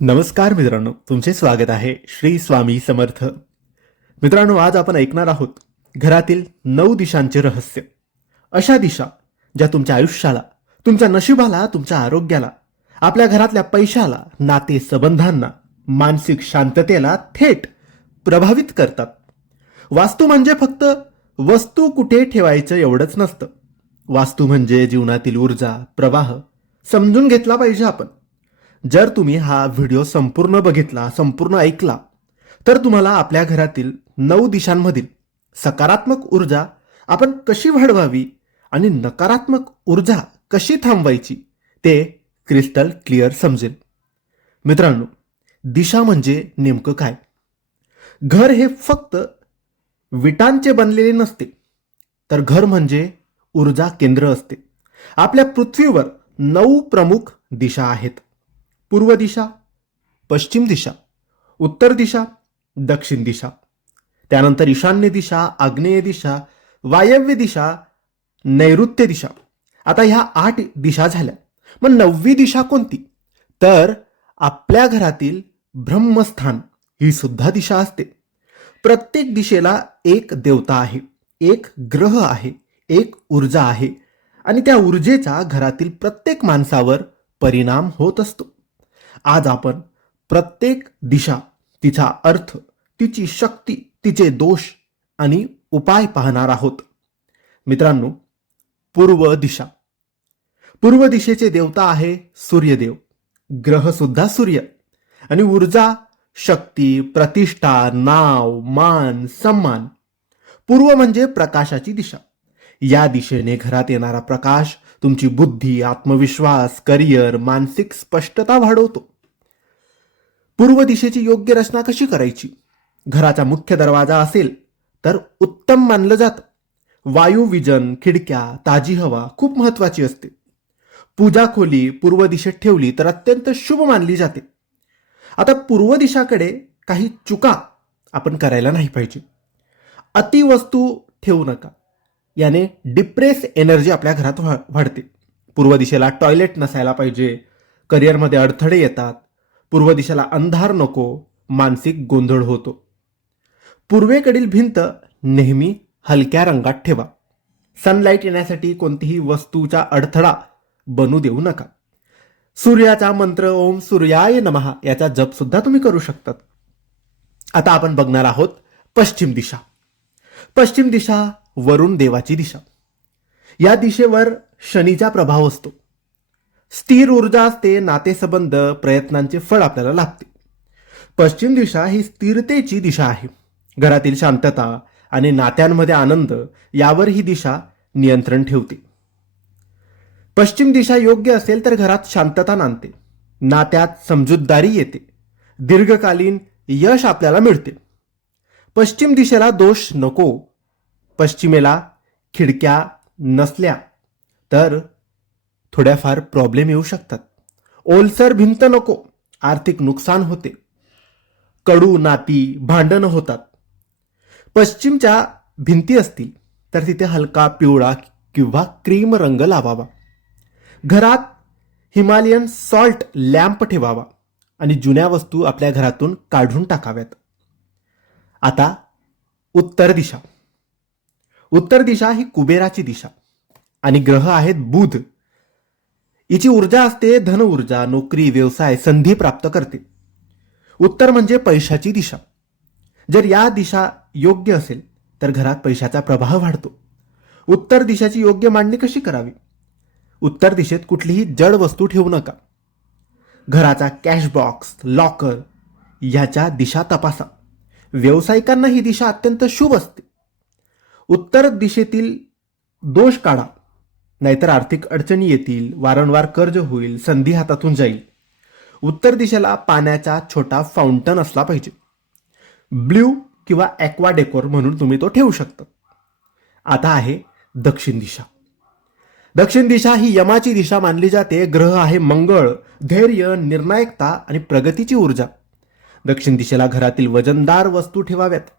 नमस्कार मित्रांनो तुमचे स्वागत आहे श्री स्वामी समर्थ. मित्रांनो आज आपण ऐकणार आहोत घरातील नऊ दिशांचे रहस्य. अशा दिशा ज्या तुमच्या आयुष्याला तुमच्या नशिबाला तुमच्या आरोग्याला आपल्या घरातल्या पैशाला नाते संबंधांना मानसिक शांततेला थेट प्रभावित करतात. वास्तू म्हणजे फक्त वस्तू कुठे ठेवायचं एवढंच नसतं. वास्तू म्हणजे जीवनातील ऊर्जा प्रवाह समजून घेतला पाहिजे आपण. जर तुम्ही हा व्हिडिओ संपूर्ण बघितला संपूर्ण ऐकला तर तुम्हाला आपल्या घरातील नऊ दिशांमधील सकारात्मक ऊर्जा आपण कशी वाढवावी आणि नकारात्मक ऊर्जा कशी थांबवायची ते क्रिस्टल क्लिअर समजेल. मित्रांनो दिशा म्हणजे नेमकं काय? घर हे फक्त विटांचे बनलेले नसते तर घर म्हणजे ऊर्जा केंद्र असते. आपल्या पृथ्वीवर नऊ प्रमुख दिशा आहेत. पूर्व दिशा पश्चिम दिशा उत्तर दिशा दक्षिण दिशा. त्यानंतर ईशान्य दिशा आग्नेय दिशा वायव्य दिशा नैऋत्य दिशा. आता ह्या आठ दिशा झाल्या. मग नववी दिशा कोणती? तर आपल्या घरातील ब्रह्मस्थान ही सुद्धा दिशा असते. प्रत्येक दिशेला एक देवता आहे एक ग्रह आहे एक ऊर्जा आहे. आणि त्या ऊर्जेचा घरातील प्रत्येक माणसावर परिणाम होत असतो. आज आपण प्रत्येक दिशा तिचा अर्थ तिची शक्ती तिचे दोष आणि उपाय पाहणार आहोत. मित्रांनो पूर्व दिशा. पूर्व दिशेचे देवता आहे सूर्यदेव. ग्रह सुद्धा सूर्य. आणि ऊर्जा शक्ती प्रतिष्ठा नाव मान सन्मान पूर्व म्हणजे प्रकाशाची दिशा. या दिशेने घरात येणारा प्रकाश तुमची बुद्धी आत्मविश्वास करिअर मानसिक स्पष्टता वाढवतो. पूर्व दिशेची योग्य रचना कशी करायची? घराचा मुख्य दरवाजा असेल तर उत्तम मानलं जातं. वायू विजन खिडक्या ताजी हवा खूप महत्वाची असते. पूजा खोली पूर्व दिशेत ठेवली तर अत्यंत शुभ मानली जाते. आता पूर्व दिशाकडे काही चुका आपण करायला नाही पाहिजे. अतिवस्तू ठेवू नका. याने डिप्रेस एनर्जी आपल्या घरात वा- वाढते. पूर्व दिशेला टॉयलेट नसायला पाहिजे. करिअरमध्ये अडथळे येतात. पूर्व दिशेला अंधार नको मानसिक गोंधळ होतो. पूर्वेकडील भिंत नेहमी हलक्या रंगात ठेवा. सनलाईट येण्यासाठी कोणतीही वस्तूचा अडथळा बनू देऊ नका. सूर्याचा मंत्र ओम सूर्याय नमः याचा जप सुद्धा तुम्ही करू शकतात. आता आपण बघणार आहोत पश्चिम दिशा. पश्चिम दिशा वरुण देवाची दिशा. या दिशेवर शनीचा प्रभाव असतो. स्थिर ऊर्जा असते नातेसंबंध प्रयत्नांचे फळ आपल्याला लाभते. पश्चिम दिशा ही स्थिरतेची दिशा आहे. घरातील शांतता आणि नात्यांमध्ये आनंद यावर ही दिशा नियंत्रण ठेवते. पश्चिम दिशा योग्य असेल तर घरात शांतता नांदते. नात्यात समजूतदारी येते. दीर्घकालीन यश आपल्याला मिळते. पश्चिम दिशेला दोष नको. पश्चिमेला खिडक्या नसल्या तर थोड्याफार प्रॉब्लेम येऊ शकतात. ओलसर भिंत नको आर्थिक नुकसान होते. कडू नाती भांडणं होतात. पश्चिमच्या भिंती असतील तर तिथे हलका पिवळा किंवा क्रीम रंग लावावा. घरात हिमालयन सॉल्ट लॅम्प ठेवावा आणि जुन्या वस्तू आपल्या घरातून काढून टाकाव्यात. आता उत्तर दिशा. उत्तर दिशा ही कुबेराची दिशा आणि ग्रह आहेत बुध. हिची ऊर्जा असते धन ऊर्जा नोकरी व्यवसाय संधी प्राप्त करते. उत्तर म्हणजे पैशाची दिशा. जर या दिशा योग्य असेल तर घरात पैशाचा प्रवाह वाढतो. उत्तर दिशाची योग्य मांडणी कशी करावी? उत्तर दिशेत कुठलीही जड वस्तू ठेवू नका. घराचा कॅश बॉक्स लॉकर याच्या दिशा तपासा. व्यावसायिकांना ही दिशा अत्यंत शुभ असते. उत्तर दिशेतील दोष काढा. नाहीतर आर्थिक अडचणी येतील वारंवार कर्ज होईल संधी हातातून जाईल. उत्तर दिशेला पाण्याचा छोटा फाउंटन असला पाहिजे. ब्ल्यू किंवा ॲक्वा डेकोर म्हणून तुम्ही तो ठेवू शकता. आता आहे दक्षिण दिशा. दक्षिण दिशा ही यमाची दिशा मानली जाते. ग्रह आहे मंगळ धैर्य निर्णायकता आणि प्रगतीची ऊर्जा. दक्षिण दिशेला घरातील वजनदार वस्तू ठेवाव्यात.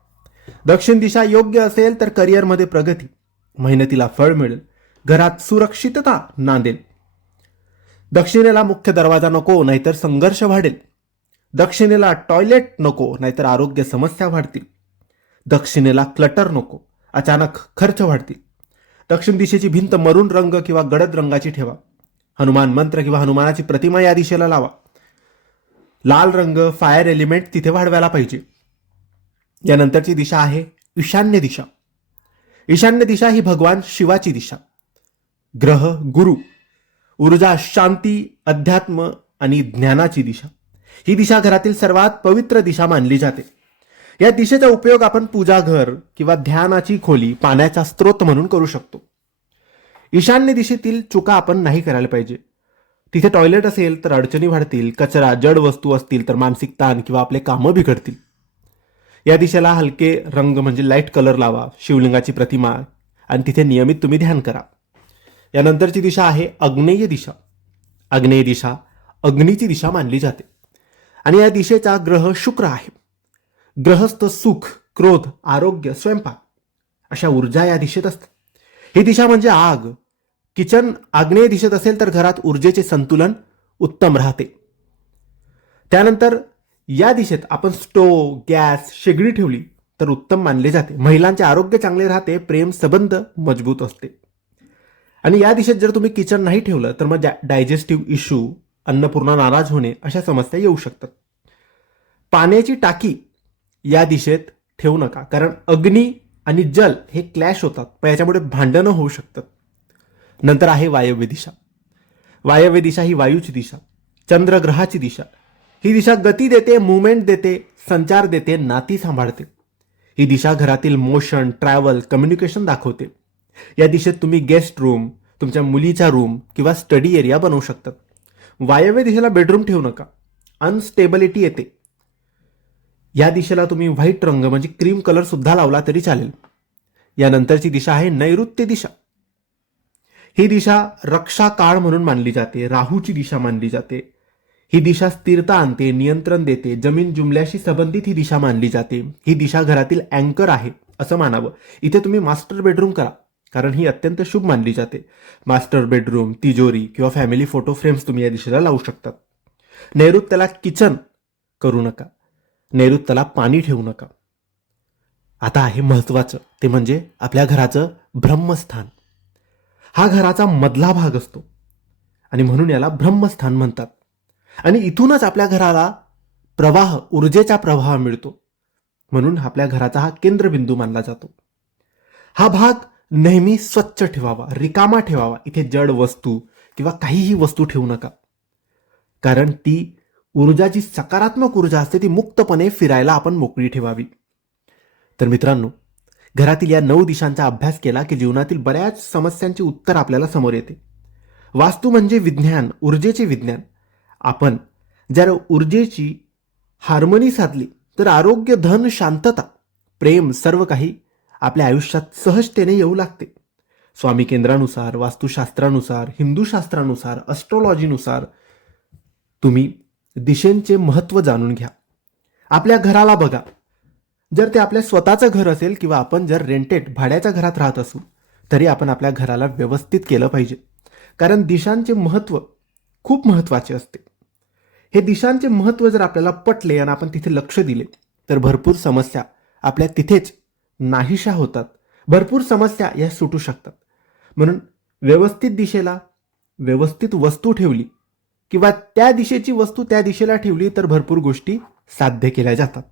दक्षिण दिशा योग्य असेल तर करिअरमध्ये प्रगती. मेहनतीला फळ मिळेल. घरात सुरक्षितता नांदेल. दक्षिणेला मुख्य दरवाजा नको नाहीतर संघर्ष वाढेल. दक्षिणेला टॉयलेट नको नाहीतर आरोग्य समस्या वाढतील. दक्षिणेला क्लटर नको अचानक खर्च वाढतील. दक्षिण दिशेची भिंत मरून रंग किंवा गडद रंगाची ठेवा. हनुमान मंत्र किंवा हनुमानाची प्रतिमा या दिशेला लावा. लाल रंग फायर एलिमेंट तिथे वाढवायला पाहिजे. यानंतरची दिशा आहे ईशान्य दिशा. ईशान्य दिशा ही भगवान शिवाची दिशा. ग्रह गुरु. ऊर्जा शांती अध्यात्म आणि ज्ञानाची दिशा. ही दिशा घरातील सर्वात पवित्र दिशा मानली जाते. या दिशेचा उपयोग आपण पूजा घर किंवा ध्यानाची खोली पाण्याचा स्रोत म्हणून करू शकतो. ईशान्य दिशेतील चुका आपण नाही करायला पाहिजे. तिथे टॉयलेट असेल तर अडचणी वाढतील कचरा जड वस्तू असतील तर मानसिक ताण किंवा आपले कामं बिघडतील. या दिशेला हलके रंग म्हणजे लाइट कलर लावा शिवलिंगाची प्रतिमा आणि तिथे नियमित तुम्ही ध्यान करा. यानंतरची दिशा आहे अग्नेय दिशा. अग्नेय दिशा अग्नीची दिशा मानली जाते. आणि या दिशेचा ग्रह शुक्र आहे. ग्रहस्थ सुख क्रोध आरोग्य स्वयंपाक अशा ऊर्जा या दिशेत असतात. ही दिशा म्हणजे आग. किचन आग्नेय दिशेत असेल तर घरात ऊर्जेचे संतुलन उत्तम राहते. त्यानंतर या दिशेत आपण स्टोव गॅस शेगडी ठेवली तर उत्तम मानले जाते. महिलांचे आरोग्य चांगले राहते प्रेम संबंध मजबूत असते. आणि या दिशेत जर तुम्ही किचन नाही ठेवलं तर मग डायजेस्टिव्ह इश्यू अन्नपूर्णा नाराज होणे अशा समस्या येऊ शकतात. पाण्याची टाकी या दिशेत ठेवू नका कारण अग्नी आणि जल हे क्लॅश होतात पण याच्यामुळे भांडणं होऊ शकतात. नंतर आहे वायव्य दिशा. वायव्य दिशा ही वायूची दिशा चंद्रग्रहाची दिशा. ही दिशा गती देते मुवमेंट देते संचार देते नाती सांभाळते. ही दिशा घरातील मोशन ट्रॅव्हल कम्युनिकेशन दाखवते. या दिशेत तुम्ही गेस्ट रूम तुमच्या मुलीचा रूम किंवा स्टडी एरिया बनवू शकतात वायव्य दिशेला बेडरूम ठेवू नका. अनस्टेबिलिटी येते. या दिशेला तुम्ही व्हाईट रंग म्हणजे क्रीम कलर सुद्धा लावला तरी चालेल. यानंतरची दिशा आहे नैऋत्य दिशा. ही दिशा रक्षा काळ म्हणून मानली जाते राहूची दिशा मानली जाते. ही दिशा स्थिरता आणते नियंत्रण देते जमीन जुमल्याशी संबंधित ही दिशा मानली जाते. ही दिशा घरातील अँकर आहे असं मानावं. इथे तुम्ही मास्टर बेडरूम करा. कारण ही अत्यंत शुभ मानली जाते. मास्टर बेडरूम तिजोरी किंवा फॅमिली फोटो फ्रेम्स तुम्ही या दिशेला लावू शकतात. नैऋत्याला किचन करू नका. नैऋत्याला पाणी ठेवू नका. आता आहे महत्वाचं ते म्हणजे आपल्या घराचं ब्रह्मस्थान. हा घराचा मधला भाग असतो. आणि म्हणून याला ब्रह्मस्थान म्हणतात. आणि इथूनच आपल्या घराला प्रवाह ऊर्जेचा प्रवाह मिळतो. म्हणून आपल्या घराचा हा केंद्रबिंदू मानला जातो. हा भाग नेहमी स्वच्छ ठेवावा रिकामा ठेवावा. इथे जड वस्तू किंवा काहीही वस्तू ठेवू नका. कारण ती ऊर्जा जी सकारात्मक ऊर्जा असते ती मुक्तपणे फिरायला आपण मोकळी ठेवावी. तर मित्रांनो घरातील या नऊ दिशांचा अभ्यास केला की जीवनातील बऱ्याच समस्यांची उत्तर आपल्याला समोर येते. वास्तू म्हणजे विज्ञान ऊर्जेचे विज्ञान. आपण जर ऊर्जेची हार्मनी साधली तर आरोग्य धन शांतता प्रेम सर्व काही आपल्या आयुष्यात सहजतेने येऊ लागते. स्वामी केंद्रानुसार वास्तुशास्त्रानुसार हिंदूशास्त्रानुसार अस्ट्रॉलॉजीनुसार तुम्ही दिशेंचे महत्त्व जाणून घ्या. आपल्या घराला बघा. जर ते आपल्या स्वतःचं घर असेल किंवा आपण जर रेंटेड भाड्याच्या घरात राहत असू तरी आपण आपल्या घराला व्यवस्थित केलं पाहिजे. कारण दिशांचे महत्त्व खूप महत्त्वाचे असते. हे दिशांचे महत्त्व जर आपल्याला पटले आणि आपण तिथे लक्ष दिले तर भरपूर समस्या आपल्या तिथेच नाहीशा होतात. भरपूर समस्या या सुटू शकतात. म्हणून व्यवस्थित दिशेला व्यवस्थित वस्तू ठेवली किंवा त्या दिशेची वस्तू त्या दिशेला ठेवली तर भरपूर गोष्टी साध्य केल्या जातात.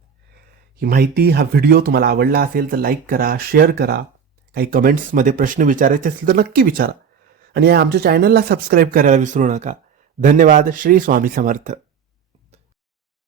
ही माहिती हा व्हिडिओ तुम्हाला आवडला असेल तर लाईक करा शेअर करा. काही कमेंट्समध्ये प्रश्न विचारायचे असतील तर नक्की विचारा. आणि या आमच्या चॅनलला सबस्क्राईब करायला विसरू नका. धन्यवाद. श्री स्वामी समर्थ.